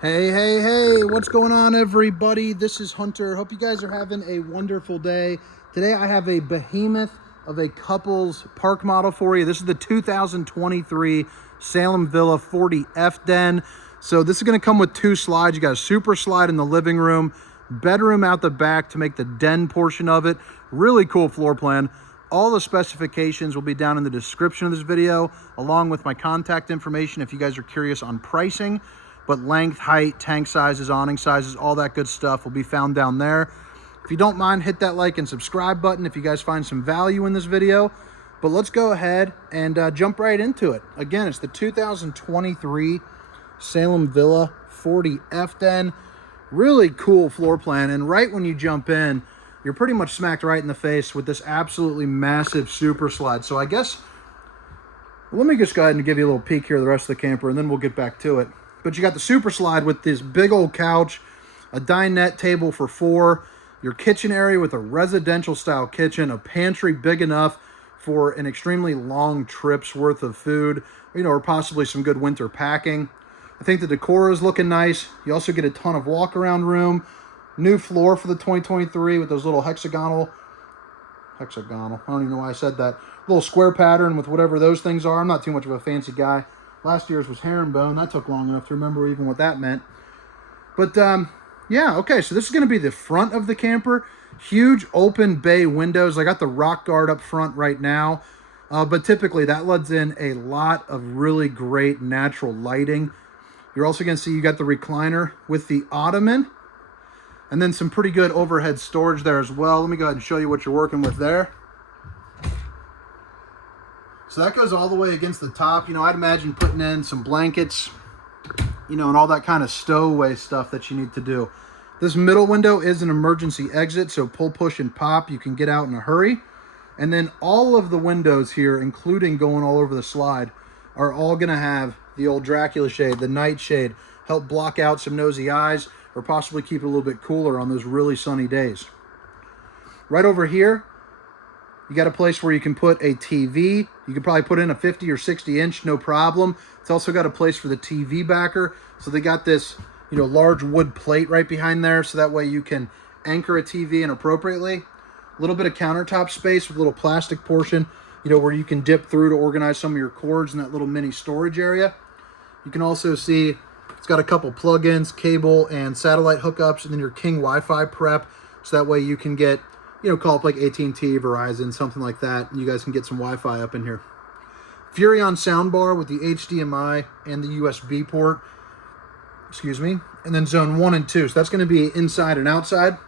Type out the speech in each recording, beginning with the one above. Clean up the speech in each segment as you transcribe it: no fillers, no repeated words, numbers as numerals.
Hey, what's going on, everybody? This is Hunter. Hope you guys are having a wonderful day. Today I have a behemoth of a couples park model for you. This is the 2023 Salem Villa 40F Den. So this is going to come with two slides. You got a super slide in the living room, bedroom out the back to make the den portion of it. Really cool floor plan. All the specifications will be down in the description of this video, along with my contact information if you guys are curious on pricing. But length, height, tank sizes, awning sizes, all that good stuff will be found down there. If you don't mind, hit that like and subscribe button if you guys find some value in this video. But let's go ahead and jump right into it. Again, it's the 2023 Salem Villa 40F Den. Really cool floor plan. And right when you jump in, you're pretty much smacked right in the face with this absolutely massive super slide. So I guess, let me just go ahead and give you a little peek here of the rest of the camper, and then we'll get back to it. But you got the super slide with this big old couch, a dinette table for four, your kitchen area with a residential style kitchen, a pantry big enough for an extremely long trip's worth of food, or possibly some good winter packing. I think the decor is looking nice. You also get a ton of walk around room, new floor for the 2023 with those little hexagonal, I don't even know why I said that, little square pattern with whatever those things are. I'm not too much of a fancy guy. Last year's was herringbone. That took long enough to remember even what that meant. But yeah, okay, so this is going to be the front of the camper. Huge open bay windows. I got the rock guard up front right now. But typically that lets in a lot of really great natural lighting. You're also going to see you got the recliner with the ottoman. And then some pretty good overhead storage there as well. Let me go ahead and show you what you're working with there. So that goes all the way against the top. I'd imagine putting in some blankets, and all that kind of stowaway stuff that you need to do. This middle window is an emergency exit, so pull, push, and pop. You can get out in a hurry. And then all of the windows here, including going all over the slide, are all going to have the old Dracula shade, the night shade, help block out some nosy eyes or possibly keep it a little bit cooler on those really sunny days. Right over here, you got a place where you can put a TV. You can probably put in a 50 or 60 inch, no problem. It's also got a place for the TV backer. So they got this, large wood plate right behind there. So that way you can anchor a TV in appropriately. A little bit of countertop space with a little plastic portion, where you can dip through to organize some of your cords in that little mini storage area. You can also see it's got a couple plugins, cable and satellite hookups, and then your King Wi-Fi prep. So that way you can get, call up like AT&T, Verizon, something like that, and you guys can get some Wi-Fi up in here. Furrion soundbar with the HDMI and the USB port, and then zone 1 and 2. So that's going to be inside and outside.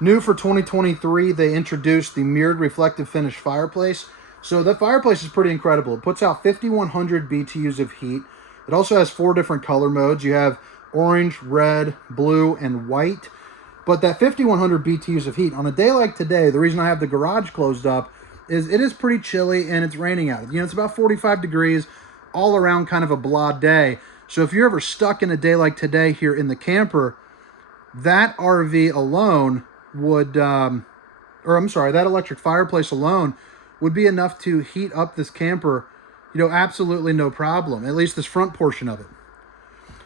New for 2023, they introduced the mirrored reflective finish fireplace. So the fireplace is pretty incredible. It puts out 5,100 BTUs of heat. It also has 4 different color modes. You have orange, red, blue, and white. But that 5,100 BTUs of heat, on a day like today, the reason I have the garage closed up is it is pretty chilly and it's raining out. It's about 45 degrees all around, kind of a blah day. So if you're ever stuck in a day like today here in the camper, that RV alone would, that electric fireplace alone would be enough to heat up this camper, absolutely no problem, at least this front portion of it.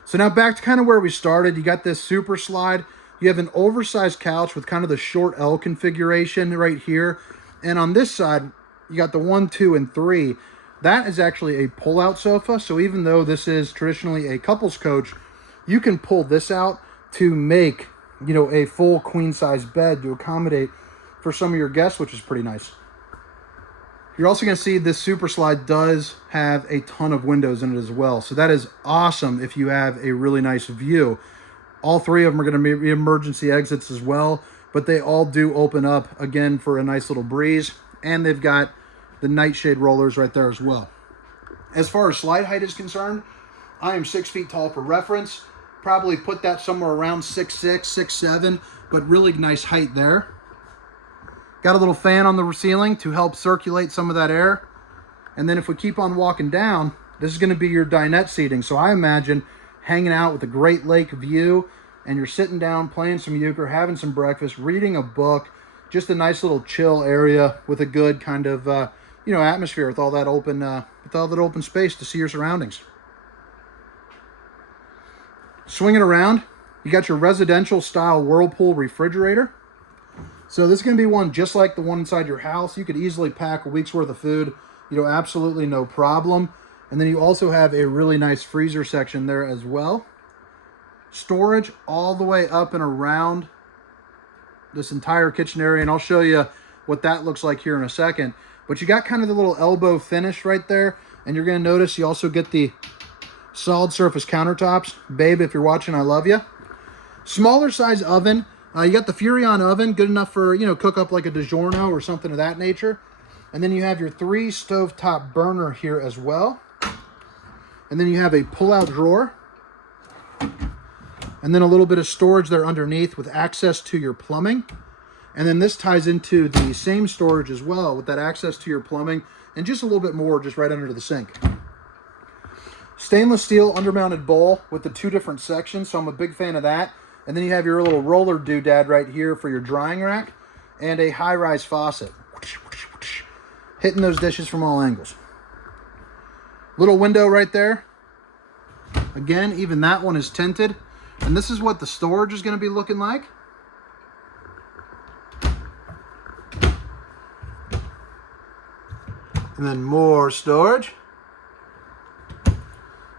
So now back to kind of where we started. You got this super slide. You have an oversized couch with kind of the short L configuration right here. And on this side, you got the 1, 2, and 3. That is actually a pull-out sofa. So even though this is traditionally a couples coach, you can pull this out to make, a full queen-size bed to accommodate for some of your guests, which is pretty nice. You're also going to see this super slide does have a ton of windows in it as well. So that is awesome if you have a really nice view. All 3 of them are going to be emergency exits as well, but they all do open up, again, for a nice little breeze. And they've got the nightshade rollers right there as well. As far as slide height is concerned, I am 6 feet tall for reference. Probably put that somewhere around 6'6", 6'7", but really nice height there. Got a little fan on the ceiling to help circulate some of that air. And then if we keep on walking down, this is going to be your dinette seating. So I imagine hanging out with a great lake view, and you're sitting down, playing some euchre, having some breakfast, reading a book, just a nice little chill area with a good kind of, atmosphere with all that open space to see your surroundings. Swinging around, you got your residential style Whirlpool refrigerator. So this is going to be one just like the one inside your house. You could easily pack a week's worth of food, absolutely no problem. And then you also have a really nice freezer section there as well. Storage all the way up and around this entire kitchen area, and I'll show you what that looks like here in a second. But you got kind of the little elbow finish right there, and you're going to notice you also get the solid surface countertops. Babe, if you're watching, I love you. Smaller size oven. You got the Furrion oven, good enough for, cook up like a DiGiorno or something of that nature. And then you have your 3 stovetop burner here as well. And then you have a pull-out drawer. And then a little bit of storage there underneath with access to your plumbing. And then this ties into the same storage as well with that access to your plumbing and just a little bit more just right under the sink. Stainless steel undermounted bowl with the 2 different sections, so I'm a big fan of that. And then you have your little roller doodad right here for your drying rack and a high-rise faucet. Hitting those dishes from all angles. Little window right there. Again, even that one is tinted. And this is what the storage is going to be looking like. And then more storage.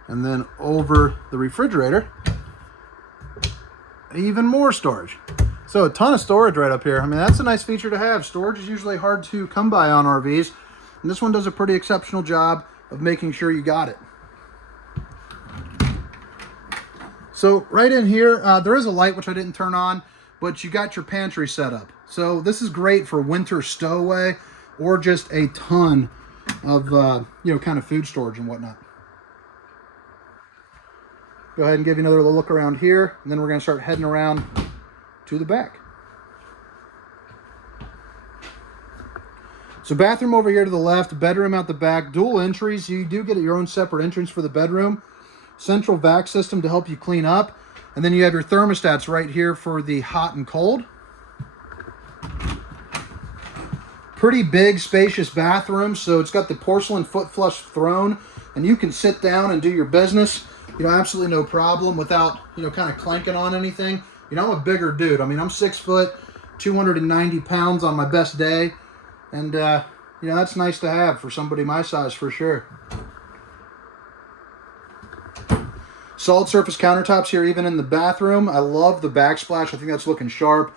And then over the refrigerator, even more storage. So a ton of storage right up here. I mean, that's a nice feature to have. Storage is usually hard to come by on RVs. And this one does a pretty exceptional job of making sure you got it. So right in here, there is a light, which I didn't turn on, but you got your pantry set up. So this is great for winter stowaway or just a ton of, kind of food storage and whatnot. Go ahead and give you another little look around here, and then we're going to start heading around to the back. So bathroom over here to the left, bedroom out the back, dual entries. You do get your own separate entrance for the bedroom. Central vac system to help you clean up. And then you have your thermostats right here for the hot and cold. Pretty big, spacious bathroom. So it's got the porcelain foot flush throne, and you can sit down and do your business, absolutely no problem without, kind of clanking on anything. I'm a bigger dude. I mean, I'm 6 foot, 290 pounds on my best day. And, that's nice to have for somebody my size for sure. Solid surface countertops here, even in the bathroom. I love the backsplash. I think that's looking sharp.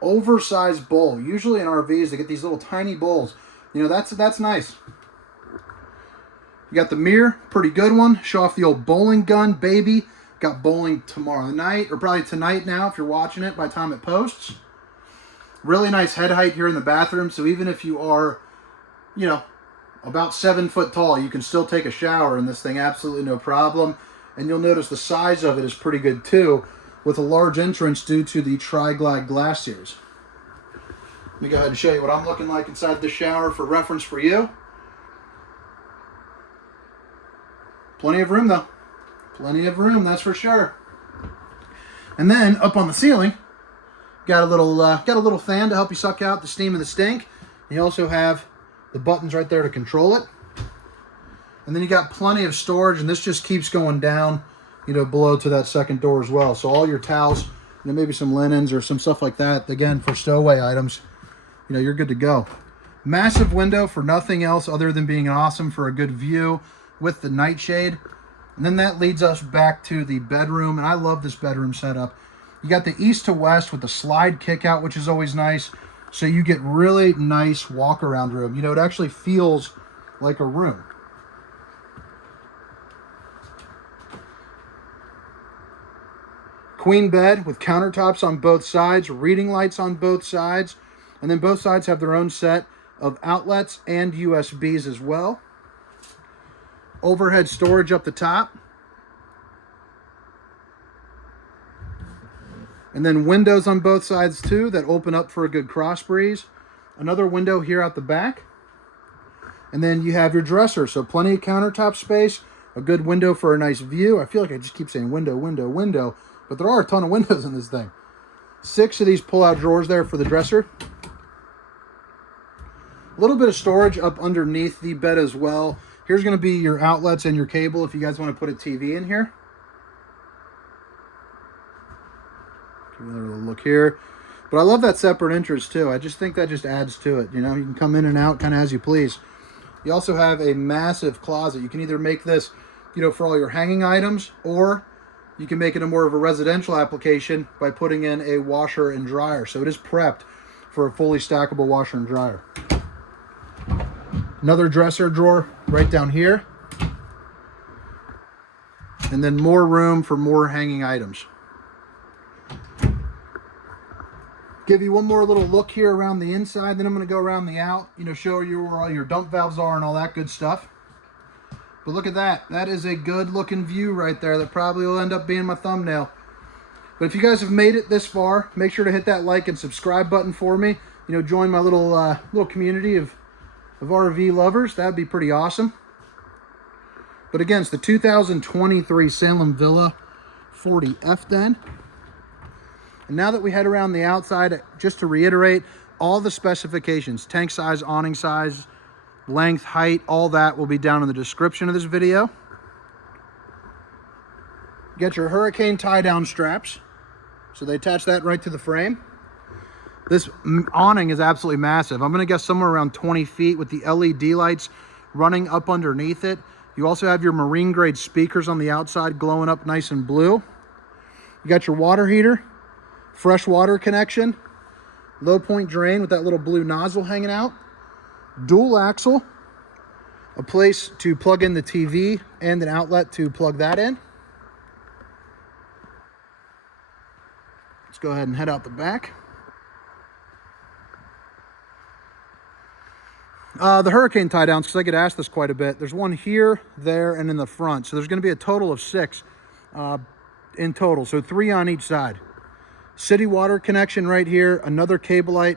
Oversized bowl. Usually in RVs, they get these little tiny bowls. That's nice. You got the mirror, pretty good one. Show off the old bowling gun, baby. Got bowling tomorrow night, or probably tonight now if you're watching it by the time it posts. Really nice head height here in the bathroom, so even if you are, about 7 foot tall, you can still take a shower in this thing, absolutely no problem. And you'll notice the size of it is pretty good too, with a large entrance due to the Tri-Glide glass series. Let me go ahead and show you what I'm looking like inside the shower for reference for you. Plenty of room though. Plenty of room, that's for sure. And then up on the ceiling, got a little fan to help you suck out the steam and the stink. You also have the buttons right there to control it. And then you got plenty of storage, and this just keeps going down, below to that second door as well. So all your towels, maybe some linens or some stuff like that, again, for stowaway items, you're good to go. Massive window for nothing else other than being awesome for a good view with the nightshade. And then that leads us back to the bedroom, and I love this bedroom setup. You got the east to west with the slide kick out, which is always nice. So you get really nice walk around room. It actually feels like a room. Queen bed with countertops on both sides, reading lights on both sides, and then both sides have their own set of outlets and USBs as well. Overhead storage up the top. And then windows on both sides too that open up for a good cross breeze. Another window here out the back. And then you have your dresser, so plenty of countertop space, a good window for a nice view. I feel like I just keep saying window, window, window, but there are a ton of windows in this thing. 6 of these pull-out drawers there for the dresser. A little bit of storage up underneath the bed as well. Here's going to be your outlets and your cable if you guys want to put a TV in here. Another little look here. But I love that separate entrance too. I just think that just adds to it. You know, you can come in and out kind of as you please. You also have a massive closet. You can either make this, you know, for all your hanging items, or you can make it a more of a residential application by putting in a washer and dryer. So it is prepped for a fully stackable washer and dryer. Another dresser drawer right down here. And then more room for more hanging items. Give you one more little look here around the inside, then I'm going to go around the out, you know, show you where all your dump valves are and all that good stuff. But look at that. That is a good looking view right there that probably will end up being my thumbnail. But if you guys have made it this far, make sure to hit that like and subscribe button for me. You know, join my little community of RV lovers. That'd be pretty awesome. But again, it's the 2023 Salem Villa 40F den. And now that we head around the outside, just to reiterate, all the specifications, tank size, awning size, length, height, all that will be down in the description of this video. Get your hurricane tie-down straps. So they attach that right to the frame. This awning is absolutely massive. I'm going to guess somewhere around 20 feet with the LED lights running up underneath it. You also have your marine grade speakers on the outside glowing up nice and blue. You got your water heater, fresh water connection, low point drain with that little blue nozzle hanging out, dual axle, a place to plug in the TV and an outlet to plug that in. Let's go ahead and head out the back. The hurricane tie downs, because I get asked this quite a bit. There's one here, there, and in the front. So there's going to be a total of 6 in total. So 3 on each side. City water connection right here. Another cable and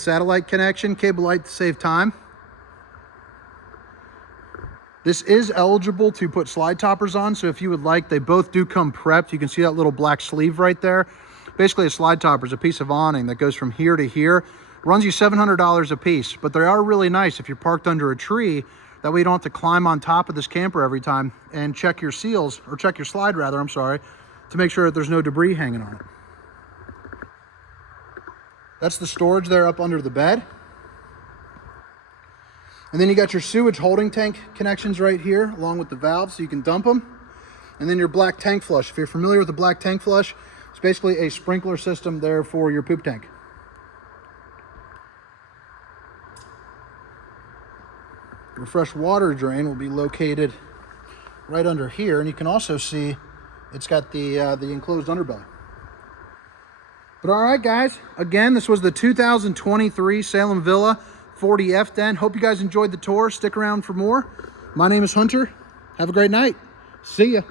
satellite connection. Cable light to save time. This is eligible to put slide toppers on. So if you would like, they both do come prepped. You can see that little black sleeve right there. Basically a slide topper is a piece of awning that goes from here to here. Runs you $700 a piece, but they are really nice if you're parked under a tree. That way you don't have to climb on top of this camper every time and check your seals, or check your slide rather, I'm sorry, to make sure that there's no debris hanging on it. That's the storage there up under the bed. And then you got your sewage holding tank connections right here, along with the valves so you can dump them. And then your black tank flush. If you're familiar with the black tank flush, it's basically a sprinkler system there for your poop tank. Your fresh water drain will be located right under here, and you can also see it's got the enclosed underbelly. But all right, guys, again, this was the 2023 Salem Villa 40F den. Hope you guys enjoyed the tour. Stick around for more. My name is Hunter. Have a great night. See ya.